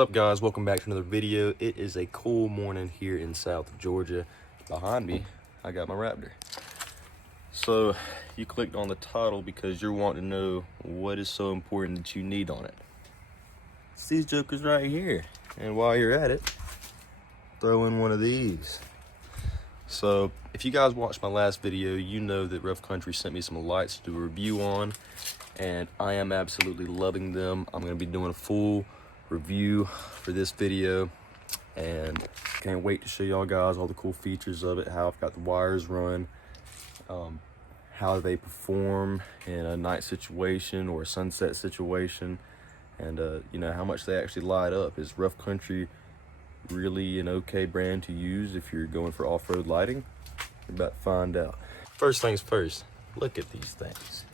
up, guys? Welcome back to another video. It is a cool morning here in South Georgia. Behind me, I got my Raptor. So you clicked on the title because you're wanting to know what is so important that you need on it. It's these jokers right here. And while you're at it, throw in one of these. So if you guys watched my last video, you know that Rough Country sent me some lights to do a review on, and I am absolutely loving them. I'm going to be doing a full review for this video, and can't wait to show y'all guys all the cool features of it, how I've got the wires run, how they perform in a night situation or a sunset situation, and you know, how much they actually light up. Is Rough Country really an okay brand to use if you're going for off-road lighting? We're about to find out. First things first, look at these things.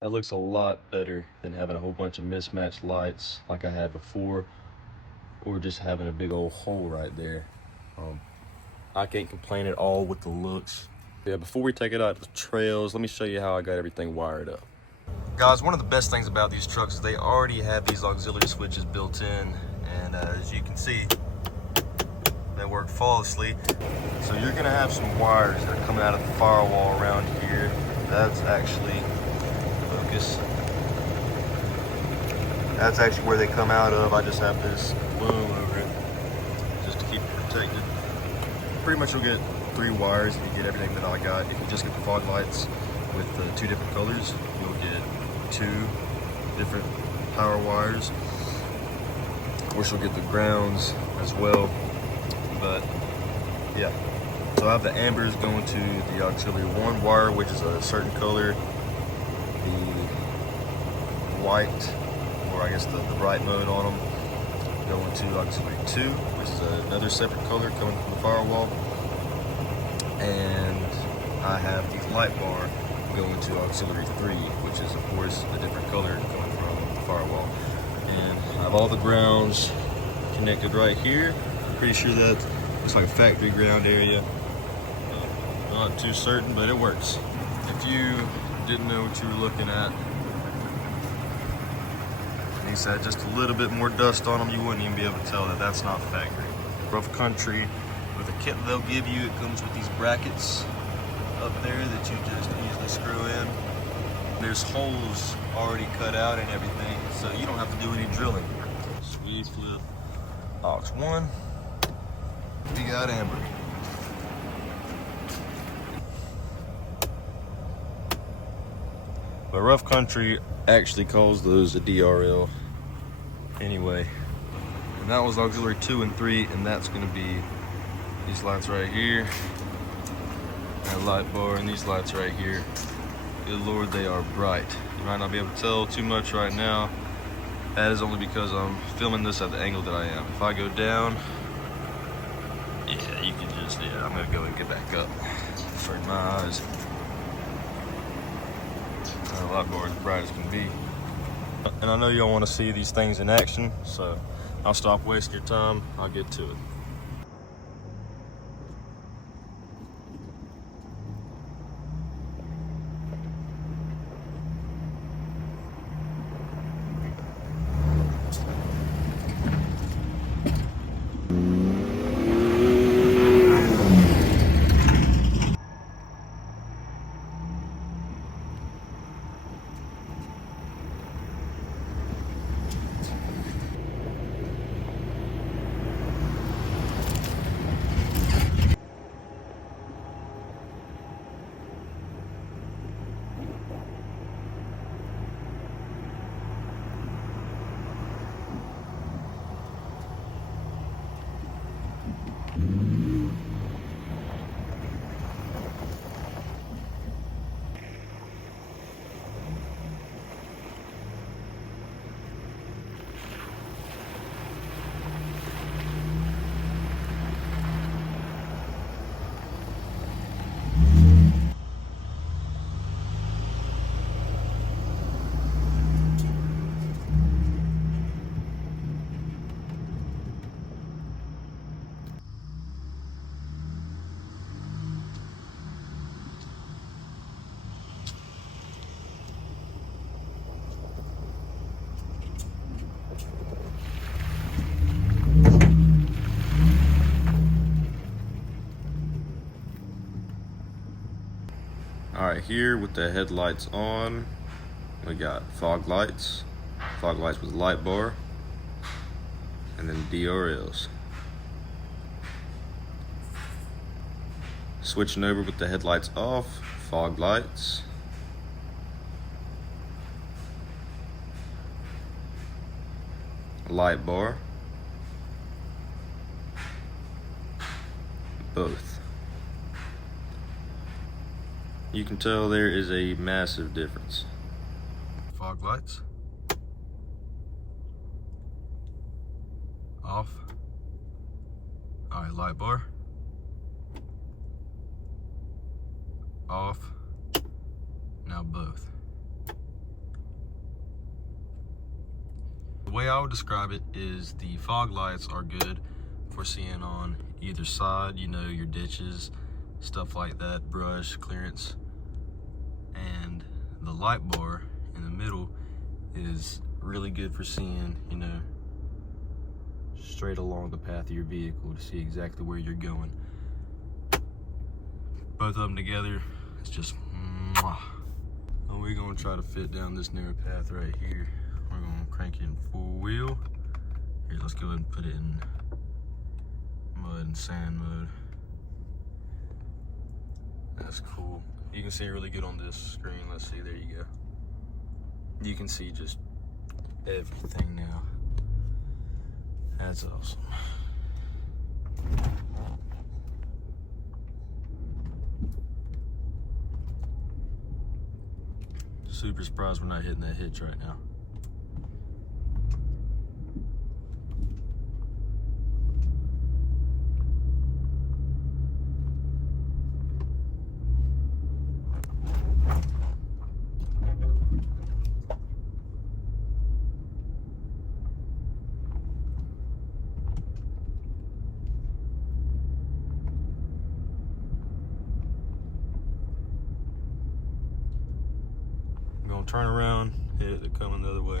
That looks a lot better than having a whole bunch of mismatched lights like I had before, or just having a big old hole right there. I can't complain at all with the looks. Yeah, before we take it out to the trails, let me show you how I got everything wired up. Guys, one of the best things about these trucks is they already have these auxiliary switches built in, and as you can see, they work flawlessly. So you're gonna have some wires that are coming out of the firewall around here. That's actually, focus. That's actually where they come out of. I just have this loom over it just to keep it protected. Pretty much you'll get 3 wires if you get everything that I got. If you just get the fog lights with 2 different colors, you'll get 2 different power wires. Of course, you'll get the grounds as well. But yeah, so I have the ambers going to the auxiliary 1 wire, which is a certain color. The white, or I guess the bright mode on them, going to auxiliary 2, which is another separate color coming from the firewall. And I have the Lightbar going to auxiliary 3, which is of course a different color coming from the firewall. And I have all the grounds connected right here. I'm pretty sure that looks like a factory ground area. Not too certain, but it works. If you didn't know what you were looking at, these had just a little bit more dust on them, you wouldn't even be able to tell that that's not factory. Rough Country, with the kit they'll give you, it comes with these brackets up there that you just easily screw in. There's holes already cut out and everything, so you don't have to do any drilling. Sweet flip. Aux 1, we got amber. But Rough Country actually calls those a DRL anyway. And that was auxiliary 2 and 3, and that's gonna be these lights right here, that light bar, and these lights right here. Good Lord, they are bright. You might not be able to tell too much right now. That is only because I'm filming this at the angle that I am. If I go down, yeah, you can just, yeah, I'm gonna go and get back up for my eyes. The light bar as bright as can be. And I know y'all want to see these things in action, so I'll stop wasting your time. I'll get to it. Right here with the headlights on, we got fog lights with Lightbar, and then DRLs. Switching over with the headlights off, fog lights. Lightbar. Both. You can tell there is a massive difference. Fog lights. Off. Alright, Lightbar. Off. Now both. The way I would describe it is the fog lights are good for seeing on either side, you know, your ditches, stuff like that, brush, clearance. And the light bar in the middle is really good for seeing, you know, straight along the path of your vehicle to see exactly where you're going. Both of them together, it's just mwah. And we're gonna try to fit down this narrow path right here. We're gonna crank it in full wheel. Here, let's go ahead and put it in mud and sand mode. That's cool. You can see really good on this screen. Let's see, there you go. You can see just everything now. That's awesome. Super surprised we're not hitting that hitch right now. Turn around, hit it, they're coming the other way.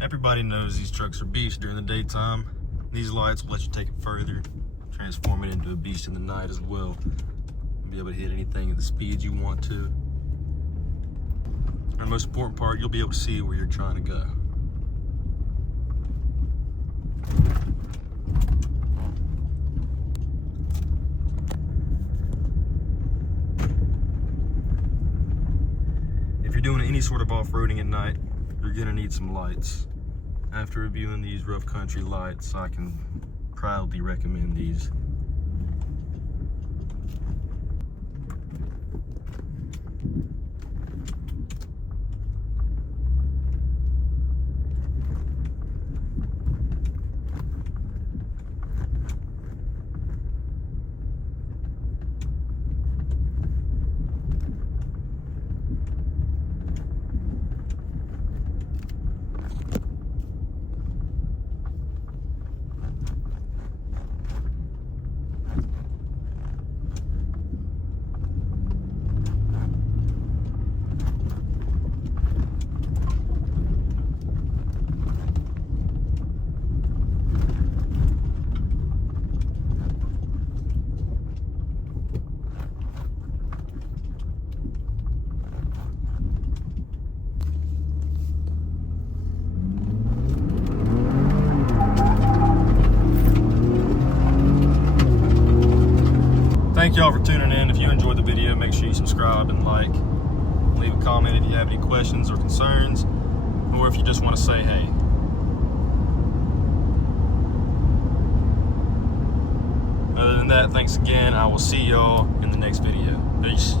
Everybody knows these trucks are beasts during the daytime. These lights will let you take it further, transform it into a beast in the night as well. You'll be able to hit anything at the speed you want to. And the most important part, you'll be able to see where you're trying to go. If you're doing any sort of off-roading at night, you're gonna need some lights. After reviewing these rough country lights, I can proudly recommend these. Thank y'all for tuning in. If you enjoyed the video, make sure you subscribe and like. Leave a comment if you have any questions or concerns, or if you just want to say hey. that. Thanks again. I will see y'all in the next video. Peace.